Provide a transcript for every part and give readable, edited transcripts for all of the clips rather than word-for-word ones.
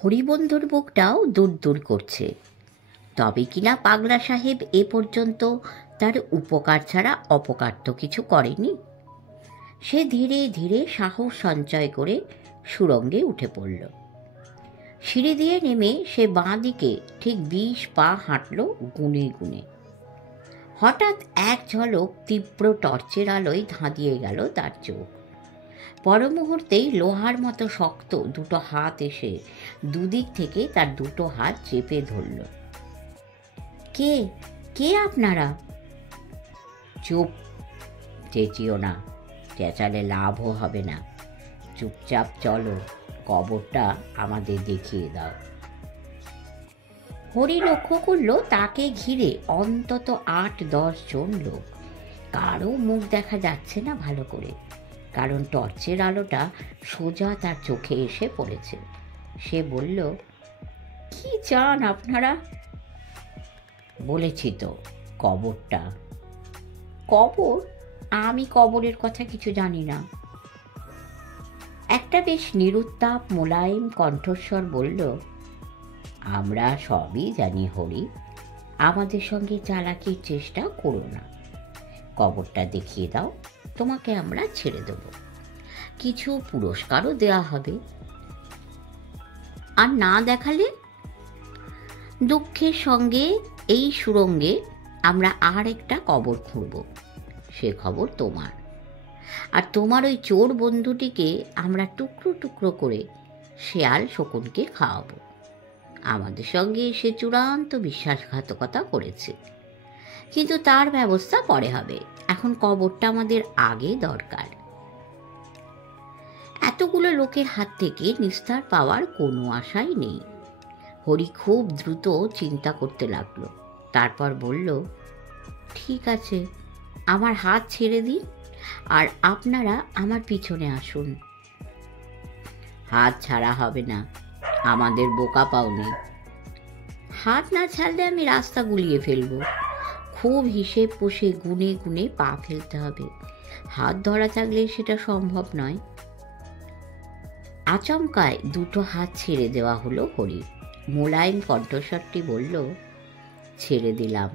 হরিবন্ধুর বুকটাও দূর দূর করছে। তবে কিনা পাগলা সাহেব এ পর্যন্ত তার উপকার ছাড়া অপকার তো কিছু করেনি। সে ধীরে ধীরে সাহস সঞ্চয় করে সুড়ঙ্গে উঠে পড়ল। সিঁড়ি দিয়ে নেমে সে বাঁ দিকে ঠিক 20 পা হাঁটল গুনে গুনে। হঠাৎ এক ঝলক তীব্র টর্চের আলোয় ধাঁধিয়ে গেল তার চোখ। পর মুহূর্তেই লোহার মতো শক্ত দুটো হাত এসে দুদিক থেকে তার দুটো হাত চেপে ধরল। কে কে আপনারা? চুপ, চেঁচিও না, চেঁচালে লাভও হবে না। চুপচাপ চলো, কবরটা আমাদের দেখিয়ে দাও। হরি লক্ষ্য করল তাকে ঘিরে অন্তত 8-10 জন লোক। কারো মুখ দেখা যাচ্ছে না ভালো করে, কারণ টর্চের আলোটা সোজা তার চোখে এসে পড়েছে। সে বলল, কি চান আপনারা? বলেছি তো, কবরটা। কবর? আমি কবরের কথা কিছু জানি না। একটা বেশ নিরুত্তাপ মোলায়েম কণ্ঠস্বর বলল, আমরা সবই জানি হরি, আমাদের সঙ্গে চালাকির চেষ্টা করো না। কবরটা দেখিয়ে দাও, তোমাকে আমরা ছেড়ে দেব, কিছু পুরস্কারও দেয়া হবে। আর না দেখালে? দুঃখের সঙ্গে এই সুড়ঙ্গে আমরা আর একটা কবর খুঁড়ব, সে খবর তোমার। আর তোমার ওই চোর বন্ধুটিকে আমরা টুকরো টুকরো করে শেয়াল শকুনকে খাওয়াবো। আমাদের সঙ্গে সে চূড়ান্ত বিশ্বাসঘাতকতা করেছে, কিন্তু তার ব্যবস্থা পরে হবে। এখন কবরটা আমাদের আগে দরকার। এতগুলো লোকের হাত থেকে নিস্তার পাওয়ার কোনো আশাই নেই। হরি খুব দ্রুত চিন্তা করতে লাগলো। তারপর বলল, ঠিক আছে, আমার হাত ছেড়ে দিন আর আপনারা আমার পিছনে আসুন। হাত ছাড়া হবে না, আমাদের বোকা পাওনি। হাত না ছাড়লে আমি রাস্তা গুলিয়ে ফেলবো। খুব হিসেব কষে গুনে গুনে পা ফেলতে হবে, হাত ধরা থাকলে সেটা সম্ভব নয়। আচমকায় দুটো হাত ছেড়ে দেওয়া হলো হরি। মোলায়েম কণ্ঠস্বরটি বলল, ছেড়ে দিলাম,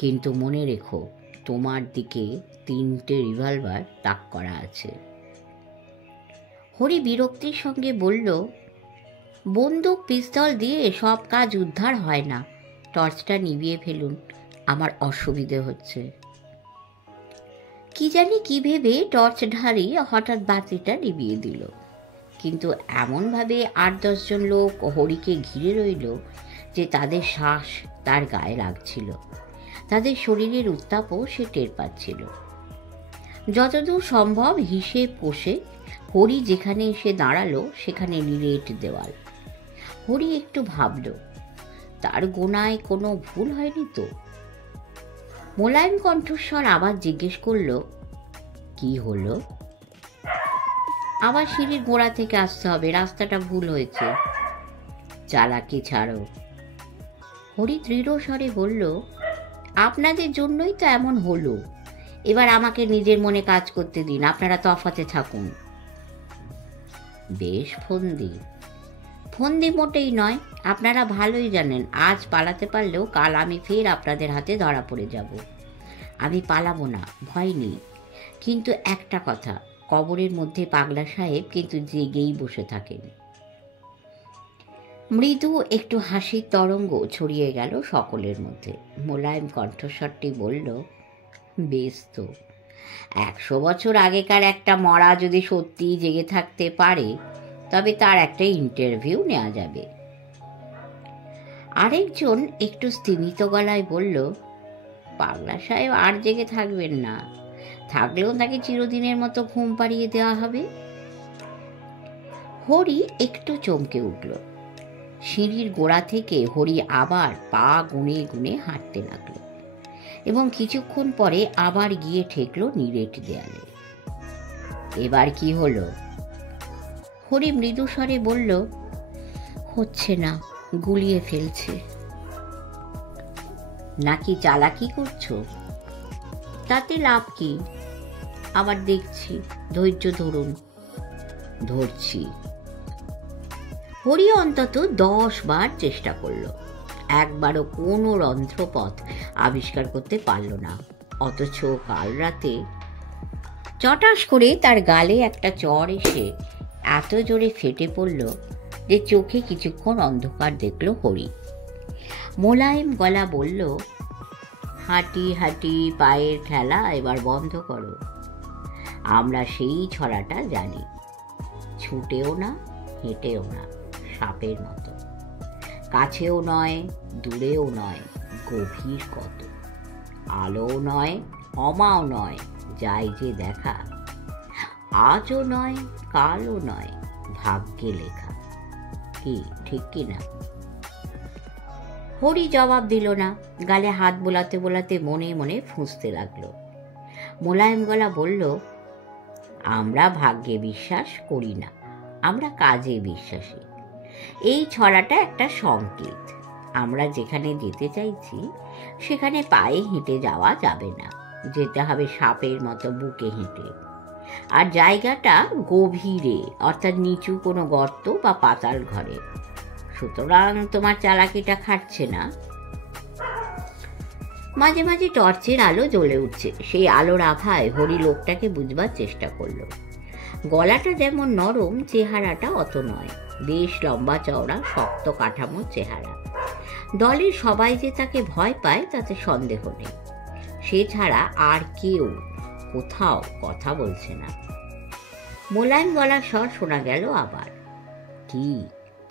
কিন্তু মনে রেখো তোমার দিকে 3টে রিভলভার তাক করা আছে। হরি বিরক্তির সঙ্গে বলল, বন্দুক পিস্তল দিয়ে সব কাজ উদ্ধার হয় না। টর্চটা নিভিয়ে ফেলুন, আমার অসুবিধে হচ্ছে। কি জানি কি ভেবে টর্চধারী হঠাৎ বাতিটা নিভিয়ে দিল, কিন্তু এমনভাবে 8-10 জন লোক হরিকে ঘিরে রইল যে তাদের শ্বাস তার গায়ে লাগছিল, তাদের শরীরের উত্তাপও সে টের পাচ্ছিল। যতদূর সম্ভব হিসেব কষে হরি যেখানে এসে দাঁড়ালো সেখানে নিরেট দেওয়াল। হরি একটু ভাবল, তার গোনায় কোনো ভুল হয়নি তো। মোলায়েম কণ্ঠস্বর আবার জিজ্ঞেস করল, কি হলো? আবার সিঁড়ির গোড়া থেকে আসতে হবে, রাস্তাটা ভুল হয়েছে। চালাকি ছাড়ো। হরি দৃঢ় স্বরে বলল, আপনাদের জন্যই তো এমন হলো, এবার আমাকে নিজের মনে কাজ করতে দিন, আপনারা তফাতে থাকুন। বেশ ফন্দি। ফন্দি মোটেই নয়, আপনারা ভালোই জানেন আজ পালাতে পারলেও কাল আমি ফের আপনাদের হাতে ধরা পড়ে যাব। আমি পালাবো না, ভয় নেই, কিন্তু একটা কথা, কবরের মধ্যে পাগলা সাহেব কিন্তু জেগেই বসে থাকেন। মৃদু একটু হাসির তরঙ্গ ছড়িয়ে গেল সকলের মধ্যে। মোলায়েম কণ্ঠস্বরটি বলল, বেশ তো, 100 বছর আগেকার একটা মরা যদি সত্যিই জেগে থাকতে পারে তবে তার একটা ইন্টারভিউ নেওয়া যাবে। আরেকজন একটু স্তিমিত গলায় বলল, পাগলা সাহেব আর জেগে থাকবেন না, থাকলেও তাকে চিরদিনের মতো ঘুম পাড়িয়ে দেওয়া হবে। হরি একটু চমকে উঠল। সিঁড়ির গোড়া থেকে হরি আবার পা গুনে গুনে হাঁটতে লাগলো এবং কিছুক্ষণ পরে আবার গিয়ে ঠেকলো নিরেট দেয়ালে। এবার কি হলো? হরি মৃদু স্বরে বলল, হচ্ছে না, গুলিয়ে ফেলছে। নাকি চালাকি করছো? তাতে লাভ কি? আবার দেখছি, ধৈর্য ধরুন। ধরছি। হরি অন্তত 10 বার চেষ্টা করল, একবারও কোনো রন্ধ্রপথ আবিষ্কার করতে পারল না। অথচ কাল রাতে চটাস করে তার গালে একটা চড় এসে এত জোরে ফেটে পড়ল যে চোখে কিছুক্ষণ অন্ধকার দেখল হরি। মোলায়েম গলা বলল, হাঁটি হাঁটি পায়ের খেলা এবার বন্ধ করো। আমরা সেই ছড়াটা জানি, ছুটেও না, হেঁটেও না, সাপের মতো, কাছেও নয়, দূরেও নয়, গভীর কত, আলোও নয়, অমাও নয়, যাই যে দেখা, আজও নয়, কালও নয়, ভাগ্যে লেখা। কি ঠিক কিনা? হরি জবাব দিল না, গালে হাত বোলাতে বোলাতে মনে মনে ফুঁসতে লাগলো। মোলায়েম গলা বলল, আমরা ভাগ্যে বিশ্বাস করি না, আমরা কাজে বিশ্বাসী। এই ছড়াটা একটা সংকেত। আমরা যেখানে যেতে চাইছি সেখানে পায়ে হেঁটে যাওয়া যাবে না, যেতে হবে সাপের মতো বুকে হেঁটে। আর জায়গাটা গভীরে, অর্থাৎ নিচু কোনো গর্ত বা পাতাল ঘরে। সুতরাং তোমার চালাকিটা খাটছে না। মাঝে মাঝে টর্চের আলো জ্বলে উঠছে, সেই আলোর আভায় হরি লোকটাকে বুঝবার চেষ্টা করলো। গলাটা যেমন নরম, চেহারাটা অত নয়, বেশ লম্বা চওড়া শক্ত কাঠামোর চেহারা। দলের সবাই যে তাকে ভয় পায় তাতে সন্দেহ নেই। সে ছাড়া আর কেউ কোথাও কথা বলছে না। মোলায়েম গলার স্বর শোনা গেল আবার, কি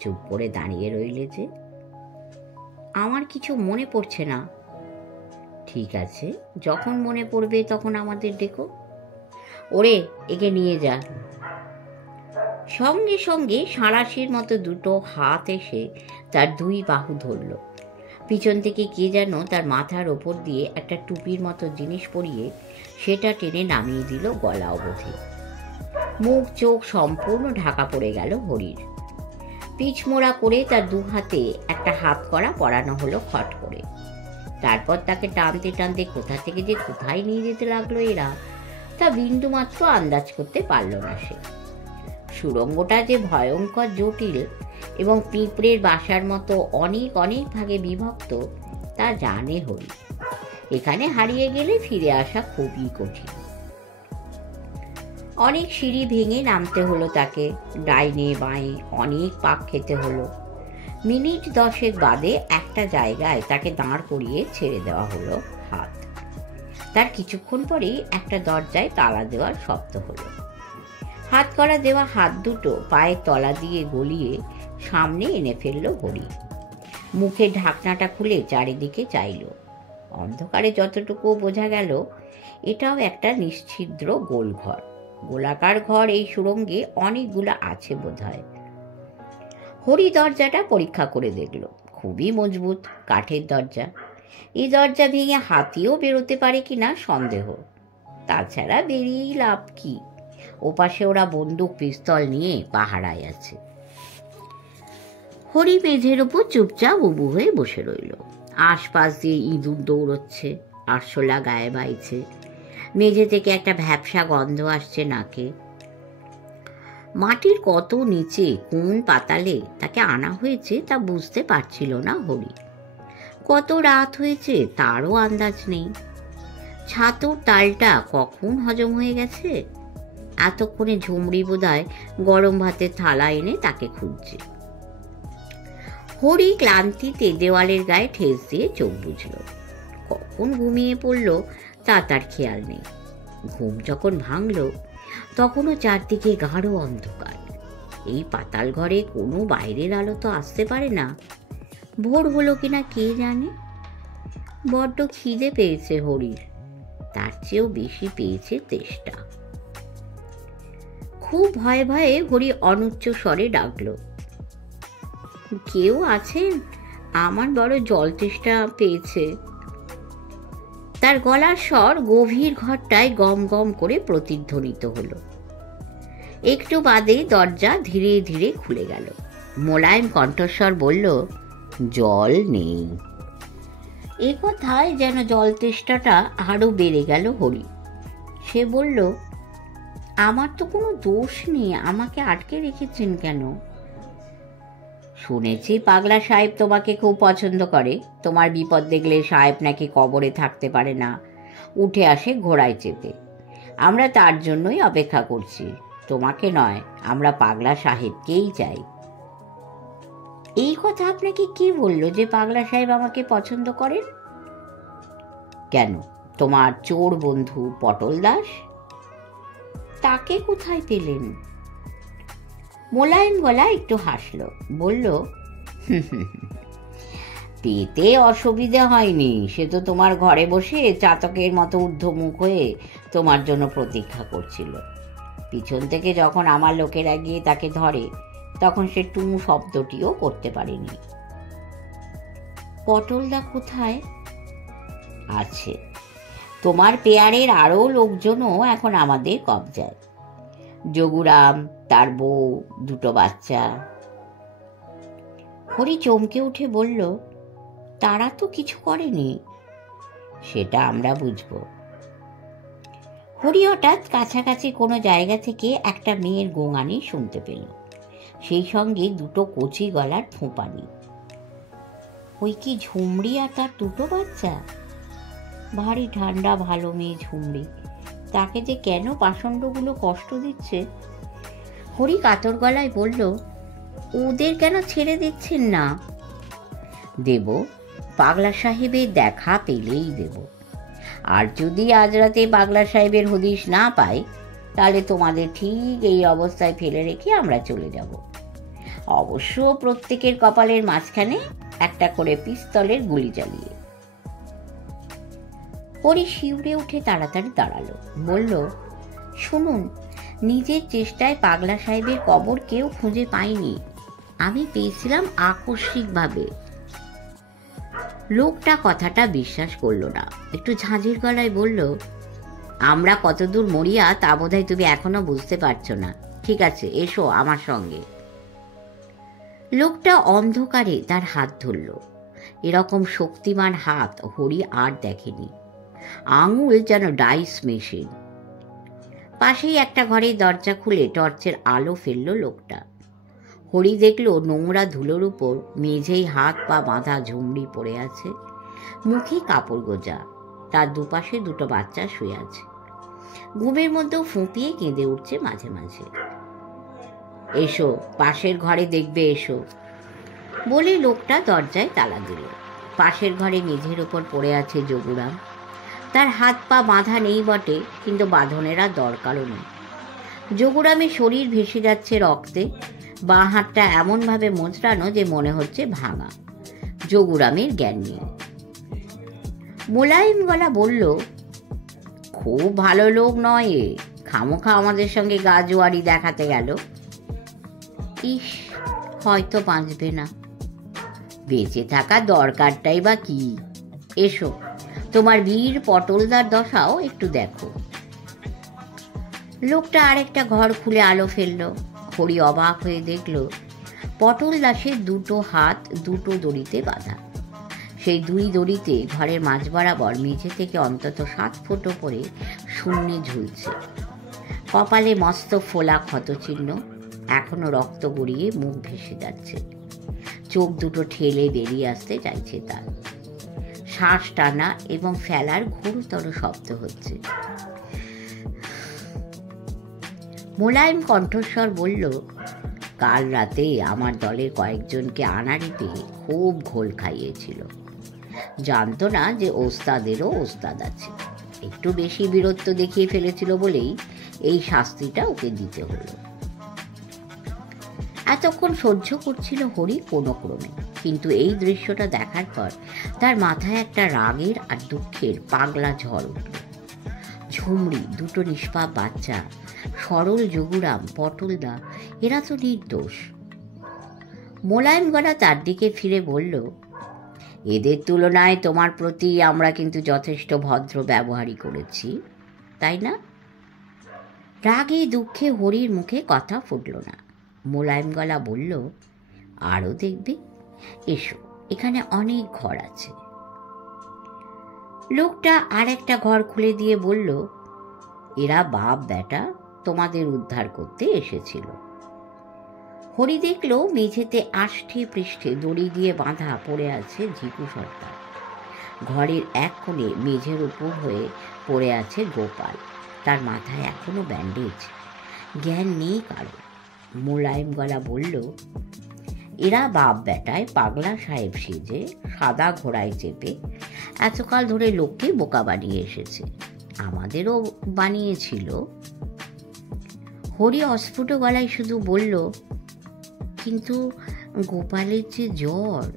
চুপ করে দাঁড়িয়ে রইলে যে? আমার কিছু মনে পড়ছে না। ঠিক আছে, যখন মনে পড়বে তখন আমাদের ডেকো। ওরে, একে নিয়ে যা। সঙ্গে সঙ্গে সাঁড়াশির মতো দুটো হাত এসে তার দুই বাহু ধরল। পিছন থেকে কে যেন তার মাথার ওপর দিয়ে একটা টুপির মতো জিনিস পরিয়ে সেটা টেনে নামিয়ে দিল গলা অবধি। মুখ চোখ সম্পূর্ণ ঢাকা পড়ে গেল হরির। পিছমোড়া করে তার দু হাতে একটা হাত করা পরানো হলো খট করে। তারপর তাকে টানতে টানতে কোথা থেকে যে কোথায় নিয়ে যেতে লাগলো এরা, তা বিন্দুমাত্র আন্দাজ করতে পারল না সে। সুড়ঙ্গটা যে ভয়ঙ্কর জটিল এবং পিঁপড়ের বাসার মতো অনেক অনেক ভাগে বিভক্ত তা জানে হরি। এখানে হারিয়ে গেলে ফিরে আসা খুবই কঠিন। অনেক সিঁড়ি ভেঙে নামতে হলো তাকে, ডাইনে বাঁয়ে অনেক পাক খেতে হলো। মিনিট 10 বাদে একটা জায়গায় তাকে দাঁড় করিয়ে ছেড়ে দেওয়া হলো হাত। তার কিছুক্ষণ পরেই একটা দরজায় তালা দেওয়ার শব্দ হলো। হাত করা দেওয়া হাত দুটো পায়ের তলা দিয়ে গলিয়ে সামনে এনে ফেলল হরি। মুখে ঢাকনাটা খুলে চারিদিকে চাইল। অন্ধকারে যতটুকু বোঝা গেল, এটাও একটা নিশ্ছিদ্র গোল ঘর, গোলাকার ঘর। এই সুড়ঙ্গে অনেকগুলো আছে বোধহয়। হরি দরজাটা পরীক্ষা করে দেখল, খুবই মজবুত কাঠের দরজা। এই দরজা ভেঙে হাতিও বেরোতে পারে কিনা সন্দেহ। তাছাড়া বেরিয়েই লাভ কি? ওপাশে ওরা বন্দুক পিস্তল নিয়ে পাহারায় আছে। হরি মেঝের ওপর চুপচাপ উবু হয়ে বসে রইল। আশপাশ দিয়ে ইঁদুর দৌড়চ্ছে, আরশোলা গায়ে বাইছে। মেঝে থেকে একটা ভ্যাপসা গন্ধ আসছে নাকে। মাটির কত নিচে কোন পাতালে তাকে আনা হয়েছে তা বুঝতে পারছিল না হরি। কত রাত হয়েছে তারও আন্দাজ নেই। ছাতুর তালটা কখন হজম হয়ে গেছে। এতক্ষণে ঝুমড়ি বোধহয় গরম ভাতের থালা এনে তাকে খুঁজছে। হরি ক্লান্তিতে দেওয়ালের গায়ে ঠেস দিয়ে চোখ বুঝল। কখন ঘুমিয়ে পড়ল তা তার খেয়াল নেই। ঘুম যখন ভাঙল তখনও চারদিকে গাঢ় অন্ধকার। এই পাতাল ঘরে কোনো বাইরের আলো তো আসতে পারে না। ভোর হলো কিনা কে জানে। বড্ড খিদে পেয়েছে হরির, তার চেয়েও বেশি পেয়েছে তেষ্টা। খুব ভয়ে ভয়ে হরি অনুচ্চ স্বরে ডাকল, কেউ আছেন? আমার বড় জল তেষ্টা পেয়েছে। তার গলার স্বর গভীর ঘরটায় গম গম করে প্রতিধ্বনিত হলো। একটু বাদে দরজা ধীরে ধীরে খুলে গেল। মোলায়েম কণ্ঠস্বর বলল, জল নেই। এ কথায় যেন জল তেষ্টাটা আরো বেড়ে গেল হরি। সে বলল, আমার তো কোনো দোষ নেই, আমাকে আটকে রেখেছেন কেন? শুনেছি পাগলা সাহেব তোমাকে খুব পছন্দ করে। তোমার বিপদ দেখলে সাহেব নাকি কবরে থাকতে পারে না, উঠে আসে ঘোড়ায় চেপে। আমরা তার জন্যই অপেক্ষা করছি, তোমাকে নয়, আমরা পাগলা সাহেবকেই চাই। এই কথা আপনাকে কি বললো যে পাগলা সাহেব আমাকে পছন্দ করেন? কেন, তোমার চোর বন্ধু পটল দাস। তাকে কোথায় পেলেন? মোলায়েম গলা একটু হাসল, বলল, পেতে অসুবিধে হয়নি, সে তো তোমার ঘরে বসে চাতকের মতো ঊর্ধ্বমুখ হয়ে তোমার জন্য প্রতীক্ষা করছিল। পিছন থেকে যখন আমার লোকেরা গিয়ে তাকে ধরে, তখন সে টুমু শব্দটিও করতে পারেনি। পটলদা কোথায়? আছে, তোমার পেয়ারের আরও লোকজনও এখন আমাদের কবজায়। যোগুরাম, তার বউ, দুটো বাচ্চা। হরি চমকে উঠে বলল, তারা তো কিছু করেনি। সেটা আমরা বুঝব। হরি হঠাৎ কাছাকাছি কোনো জায়গা থেকে একটা মেয়ের গোঙানি শুনতে পেল, সেই সঙ্গে দুটো কচি গলার ফোঁপানি। ওই কি ঝুমড়ি আর তার দুটো বাচ্চা? ভারী ঠান্ডা ভালো মেয়ে ঝুমড়ি, তাকে যে কেন পাষণ্ডগুলো কষ্ট দিচ্ছে। হরি কাতর গলায় বলল, ওদের কেন ছেড়ে দিচ্ছেন না? দেব, পাগলা সাহেবের দেখা পেলেই দেব। আর যদি আজ রাতে পাগলা সাহেবের হদিশ না পাই, তাহলে তোমাদের ঠিক এই অবস্থায় ফেলে রেখে আমরা চলে যাব। অবশ্য প্রত্যেকের কপালের মাঝখানে একটা করে পিস্তলের গুলি চালিয়ে। হরি শিউরে উঠে তাড়াতাড়ি দাঁড়ালো, বলল, শুনুন, নিজের চেষ্টায় পাগলা সাহেবের কবর কেউ খুঁজে পায়নি, আমি পেয়েছিলাম আকস্মিকভাবে। লোকটা কথাটা বিশ্বাস করল না, একটু ঝাঁঝির গলায় বলল, আমরা কতদূর মরিয়া তা বোধহয় তুমি এখনো বুঝতে পারছো না। ঠিক আছে, এসো আমার সঙ্গে। লোকটা অন্ধকারে তার হাত ধরল। এরকম শক্তিমান হাত হরি আর দেখেনি। আঙুল যেন ডাইস মেশিন। পাশেই একটা ঘরের দরজা খুলে টর্চের আলো ফেলল লোকটা। হরি দেখল নোংরা ধুলোর উপর মেঝেই হাত পা বাঁধা ঝুমড়ি পড়ে আছে, মুখে কাপড় গোজা। তার দুপাশে দুটো বাচ্চা শুয়ে আছে, ঘুমের মধ্যেও ফুঁপিয়ে কেঁদে উঠছে মাঝে মাঝে। এসো, পাশের ঘরে দেখবে, এসো, বলে লোকটা দরজায় তালা দিল। পাশের ঘরে মেঝের ওপর পড়ে আছে যোগুরাম। তার হাত পা বাঁধা নেই বটে, কিন্তু বাঁধনেরা দরকারও নেই। যোগুরামের শরীর ভেসে যাচ্ছে রক্তে, বাঁ হাতটা এমনভাবে মোচড়ানো যে মনে হচ্ছে ভাঙা। যোগুরামের জ্ঞান নেই। মোলায়েম গলা বলল, খুব ভালো লোক নয় এ, খামোখা আমাদের সঙ্গে গাজোয়ারি দেখাতে গেল। ইস, হয়তো বাঁচবে না। বেঁচে থাকা দরকারটাই বা কি? এসো, তোমার বীর পটলদার দশাও একটু দেখো। লোকটা আরেকটা ঘর খুলে আলো ফেলল। হরি অবাক হয়ে দেখল পটল দাসের দুটো হাত দুটো দড়িতে বাঁধা। সেই দুই দড়িতে ঘরের মাঝ বরাবর মেঝে থেকে অন্তত 7 ফুট ওপরে শূন্যে ঝুলছে। কপালে মস্ত ফোলা ক্ষতচিহ্ন, এখনো রক্ত গড়িয়ে মুখ ভেসে যাচ্ছে। চোখ দুটো ঠেলে বেরিয়ে আসতে চাইছে তার। শ্বাস টানা এবং ফেলার ঘোরতর শব্দ হচ্ছে। মোলায়েম কণ্ঠস্বর বলল, কাল রাতে আমার দলের কয়েকজনকে আনাড়ি পেয়ে খুব ঘোল খাইয়েছিল। জানতো না যে ওস্তাদেরও ওস্তাদ আছে। একটু বেশি বীরত্ব দেখিয়ে ফেলেছিল বলেই এই শাস্তিটা ওকে দিতে হলো। এতক্ষণ সহ্য করছিল হরি কোনো ক্রমে, কিন্তু এই দৃশ্যটা দেখার পর তার মাথায় একটা রাগের আর দুঃখের পাগলা ঝড় উঠল। ঝুমড়ি, দুটো নিষ্পাপ বাচ্চা, সরল যোগুরাম, পটলদা, এরা তো নির্দোষ। মোলায়েম গলা তার দিকে ফিরে বলল, এদের তুলনায় তোমার প্রতি আমরা কিন্তু যথেষ্ট ভদ্র ব্যবহারই করেছি, তাই না? রাগে দুঃখে হরির মুখে কথা ফুটল না। মোলায়েম গলা বলল, আরও দেখবে, এসো, এখানে অনেক ঘর আছে। লোকটা আর একটা ঘর খুলে দিয়ে বলল, এরা বাপ বেটা তোমাদের উদ্ধার করতে এসেছিল। হরি দেখল মেঝেতে আষ্টে পৃষ্ঠে দড়ি দিয়ে বাঁধা পড়ে আছে ঝিকু সর্দার। ঘরের এক কোণে মেঝের উপর হয়ে পড়ে আছে গোপাল, তার মাথায় এখনো ব্যান্ডেজ। জ্ঞান নেই কারো। মোলায়েম গলা বলল, এরা বাপ বেটায় পাগলা সাহেব সেজে সাদা ঘোড়ায় চেপে এতকাল ধরে লোককে বোকা বানিয়ে এসেছে, আমাদেরও বানিয়েছিল। হরি অস্ফুট গলায় শুধু বলল, কিন্তু গোপালের যে জ্বর।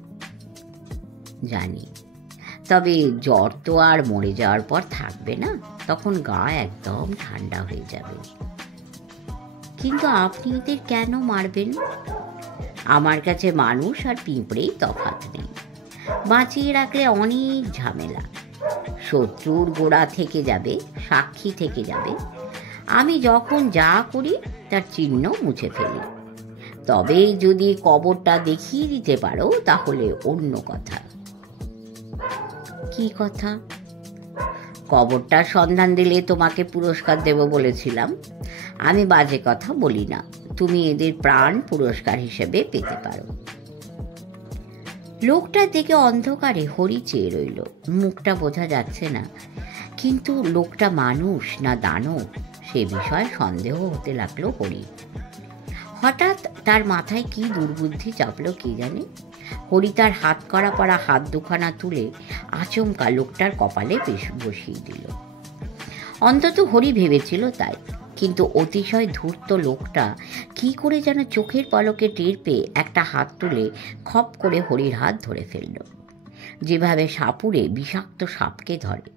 জানি, তবে জ্বর তো আর মরে যাওয়ার পর থাকবে না, তখন গা একদম ঠান্ডা হয়ে যাবে। কিন্তু আপনি এদের কেন মারবেন? আমার কাছে মানুষ আর পিঁপড়েই তফাৎ নেই। বাঁচিয়ে রাখলে অনেক ঝামেলা। শত্রুর গোড়া থেকে যাবে, সাক্ষী থেকে যাবে। আমি যখন যা করি তার চিহ্ন মুছে ফেলি। তবে যদি কবরটা দেখিয়ে দিতে পারো তাহলে অন্য কথা। কি কথা? কবরটার সন্ধান দিলে তোমাকে পুরস্কার দেব বলেছিলাম। আমি বাজে কথা বলি না, তুমি এদের প্রাণ পুরস্কার হিসেবে পেতে পারো। লোকটার দিকে অন্ধকারে হরি চেয়ে রইল। মুখটা বোঝা যাচ্ছে না, কিন্তু লোকটা মানুষ না দানব সে বিষয়ে সন্দেহ হতে লাগলো হরি। হঠাৎ তার মাথায় কি দুর্বুদ্ধি চাপলো কে জানে। হরি তার হাত করা পড়া হাত দুখানা তুলে আচমকা লোকটার কপালে বসিয়ে দিল। অন্তত হরি ভেবেছিল তাই, কিন্তু অতিশয় ধূর্ত লোকটা কি করে যেন চোখের পলকে টের পেয়ে একটা হাত তুলে খপ করে হরির হাত ধরে ফেলল, যেভাবে সাপুড়ে বিষাক্ত সাপকে ধরে।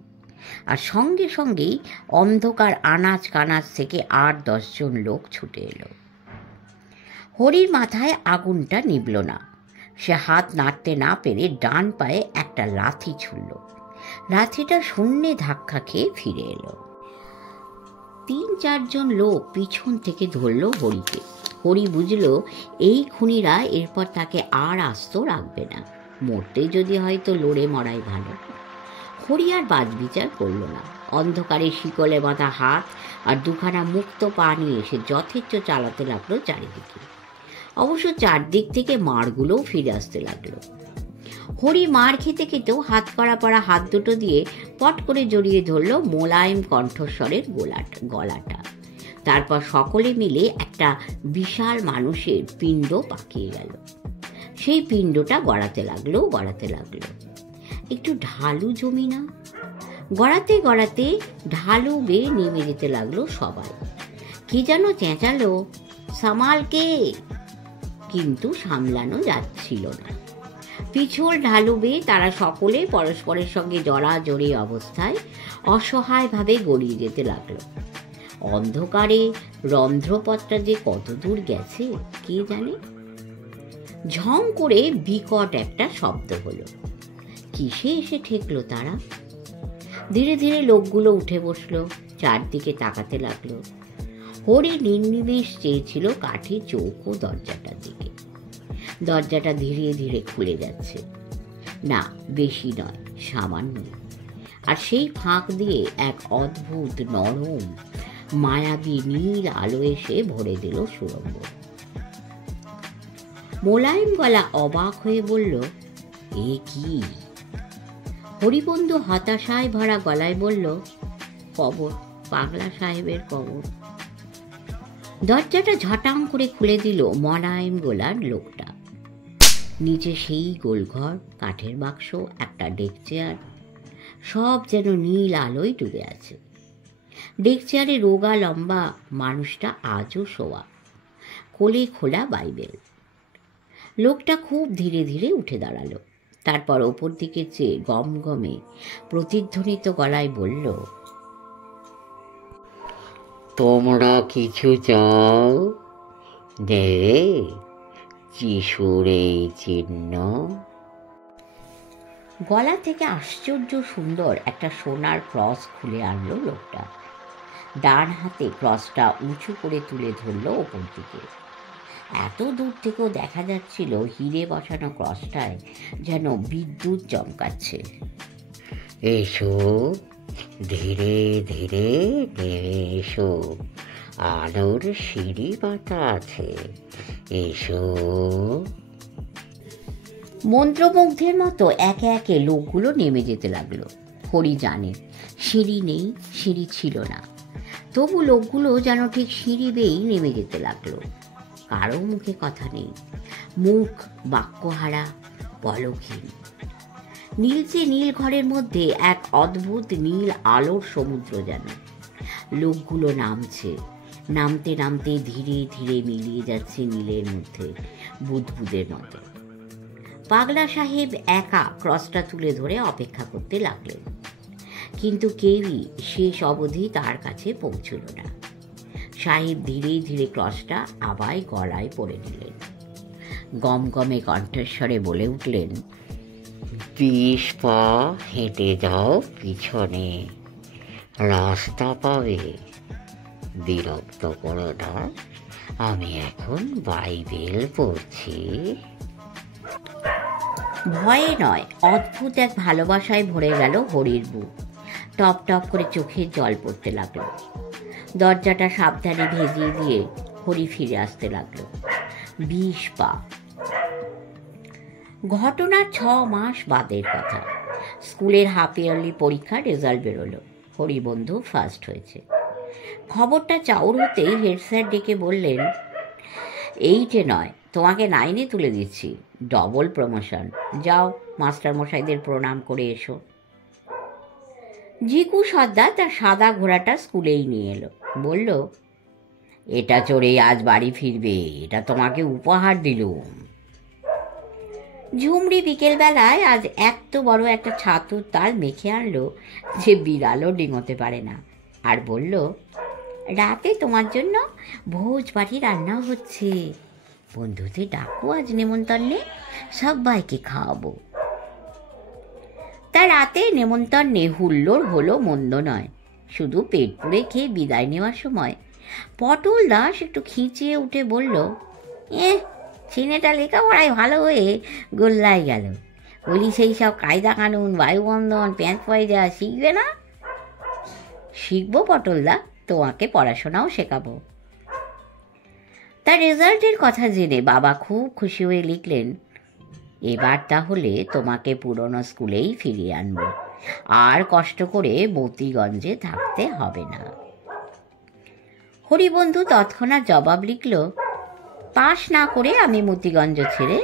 আর সঙ্গে সঙ্গেই অন্ধকার আনাচ কানাচ থেকে ৮-১০ জন লোক ছুটে এলো। হরির মাথায় আগুনটা নিভল না। সে হাত নাড়তে না পেরে ডান পায়ে একটা লাথি ছুড়ল। লাথিটা শূন্যে ধাক্কা খেয়ে ফিরে এলো। ৩-৪ জন লোক পিছন থেকে ধরল হরিকে। হরি বুঝল এই খুনিরা এরপর তাকে আর আস্ত রাখবে না, মরতে যদি হয়তো লড়ে মরাই ভালো। হরি আর বাজবিচার করল না। অন্ধকারে শিকলে বাঁধা হাত আর দুখানা মুক্ত পা নিয়ে সে যথেচ্ছ চালাতে লাগলো চারিদিকে। অবশ্য চারদিক থেকে মারগুলোও ফিরে আসতে লাগলো। হরি মার খেতে খেতেও হাত করা পড়া হাত দুটো দিয়ে পট করে জড়িয়ে ধরল মোলায়েম কণ্ঠস্বরের গলাটা। তারপর সকলে মিলে একটা বিশাল মানুষের পিণ্ড পাকিয়ে গেল। সেই পিণ্ডটা গড়াতে লাগলো। একটু ঢালু জমি না? গড়াতে গড়াতে ঢালু বেয়ে নেমে যেতে লাগলো সবাই। কি যেন চেঁচালো, সামালকে, কিন্তু সামলানো যাচ্ছিল না। পিছল ঢালু বেয়ে তারা সকলে পরস্পরের সঙ্গে জড়াজড়ি অবস্থায় অসহায়ভাবে গড়িয়ে যেতে লাগলো। অন্ধকারে রন্ধ্রপথটা যে কত দূর গেছে কে জানে। ঝং করে বিকট একটা শব্দ হলো। কিসে এসে ঠেকলো তারা? ধীরে ধীরে লোকগুলো উঠে বসলো, চারদিকে তাকাতে লাগলো। হরি নির্নিমেষ চেয়েছিল কাঠের চৌকো দরজাটার দিকে। দরজাটা ধীরে ধীরে খুলে যাচ্ছে। না, বেশি নয়, সামান্য। আর সেই ফাঁক দিয়ে এক অদ্ভুত নরম মায়াবী নীল আলো এসে ভরে দিল সুড়ঙ্গ। মোলায়েম গলা অবাক হয়ে বলল, এ কি? হরিবন্ধু হতাশায় ভরা গলায় বলল, কবর, পাগলা সাহেবের কবর। দরজাটা ঝটাং করে খুলে দিল মোলায়েম গলার লোকটা। নিচে সেই গোলঘর, কাঠের বাক্স, একটা ডেক চেয়ার, সব যেন নীল আলোয় ডুবে আছে। ডেক চেয়ারে রোগা লম্বা মানুষটা আজও শোয়া, কোলে খোলা বাইবেল। লোকটা খুব ধীরে ধীরে উঠে দাঁড়ালো। তারপর ওপর দিকে চেয়ে গমগমে প্রতিধ্বনিত গলায় বলল, তোমরা কিছু চাও? দেবে যিশুর এই চিহ্ন? গলা থেকে আশ্চর্য সুন্দর একটা সোনার ক্রস খুলে আনলো লোকটা। ডান হাতে ক্রসটা উঁচু করে তুলে ধরল ওপর দিকে। এত দূর থেকেও দেখা যাচ্ছিল হিরে বসানো ক্রসটায় যেন বিদ্যুৎ চমকাচ্ছে। এসো, ধীরে ধীরে নেমে এসো, আলোর সিঁড়ি পাতা আছে, এসো। মন্ত্রমুগ্ধের মতো একে একে লোকগুলো নেমে যেতে লাগলো। হরি জানে সিঁড়ি নেই, সিঁড়ি ছিল না, তবু লোকগুলো যেন ঠিক সিঁড়ি বেয়েই নেমে যেতে লাগলো। কারো মুখে কথা নেই, মুখ বাক্যহারা, পলকহীন। নীলচে নীল ঘরের মধ্যে এক অদ্ভুত নীল আলোর সমুদ্র যেন। লোকগুলো নামছে, নামতে নামতে ধীরে ধীরে মিলিয়ে যাচ্ছে নীলের মধ্যে বুদবুদের মতো। পাগলা সাহেব একা ক্রসটা তুলে ধরে অপেক্ষা করতে লাগলেন, কিন্তু কেউই শেষ অবধি তার কাছে পৌঁছল না। সাহেব ধীরে ধীরে ক্রসটা আবার গলায় পড়ে নিলেন। গমগমে কণ্ঠস্বরে বলে উঠলেন, 20 পা হেঁটে যাও পিছনে, রাস্তা পাবে। বিরক্ত করো না, আমি এখন বাইবেল পড়ছি। ভয়ে নয়, অদ্ভুত এক ভালোবাসায় ভরে গেল হরির বুক। টপ টপ করে চোখের জল পড়তে লাগলো। দরজাটা সাবধানে ভেজিয়ে দিয়ে হরি ফিরে আসতে লাগলো। 20 পা। ঘটনার 6 মাস বাদের কথা। স্কুলের হাফ ইয়ারলি পরীক্ষার রেজাল্ট বেরোলো। হরিবন্ধু ফার্স্ট হয়েছে। খবরটা চাউর হতেই হেড স্যার ডেকে বললেন, 8-এ নয়, তোমাকে 9-এ তুলে দিচ্ছি, ডবল প্রমোশন। যাও মাস্টারমশাইদের প্রণাম করে এসো। জিকু সর্দার তার সাদা ঘোড়াটা স্কুলেই নিয়ে এলো। বলল, এটা চড়েই আজ বাড়ি ফিরবে, এটা তোমাকে উপহার দিলুম। ঝুমড়ি বিকেলবেলায় আজ এত বড় একটা ছাতুর তাল মেখে আনলো যে বিড়ালও ডিঙোতে পারে না, আর বলল, রাতে তোমার জন্য ভোজ বাড়ি রান্না হচ্ছে, বন্ধুদের ডাকো আজ নেমন্তন্নে, সবাইকে খাওয়াবো। তা রাতে নেমন্তন্নে হুল্লোড় হলো মন্দ নয়। শুধু পেট পুড়ে খেয়ে বিদায় নেওয়ার সময় পটল দাস একটু খিঁচিয়ে উঠে বলল, ছেলেটা লেখাপড়ায় ভালো হয়ে গোল্লায় গেল, বলি সেই সব কায়দা কানুন, বায়ুবন্ধন, প্যাঁচ পয়জা শিখবে না? শিখবো পটলদা, তোমাকে পড়াশোনাও শেখাবো। তার রেজাল্টের কথা জেনে বাবা খুব খুশি হয়ে লিখলেন, এবার তাহলে তোমাকে পুরনো স্কুলেই ফিরিয়ে আনবো, আর কষ্ট করে মতিগঞ্জে থাকতে হবে না। হরিবন্ধু তৎক্ষণাৎ জবাব লিখল, পাশ না করে আমি মতিগঞ্জ ছেড়ে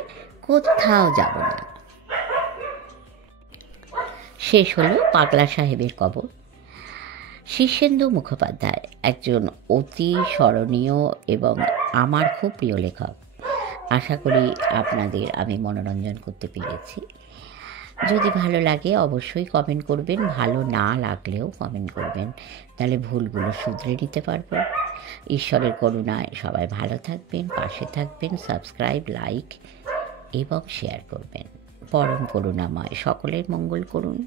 কোথাও যাব না। শেষ হলো পাগলা সাহেবের কবর। শীর্ষেন্দু মুখোপাধ্যায় একজন অতি স্মরণীয় এবং আমার খুব প্রিয় লেখক। আশা করি আপনাদের আমি মনোরঞ্জন করতে পেরেছি। যদি ভালো লাগে অবশ্যই কমেন্ট করবেন, ভালো না লাগলেও কমেন্ট করবেন, তাহলে ভুলগুলো শুধরে নিতে পারবো। ঈশ্বরের করুণায় সবাই ভালো থাকবেন, পাশে থাকবেন, সাবস্ক্রাইব, লাইক এবং শেয়ার করবেন। পরম করুণাময় সকলের মঙ্গল করুন।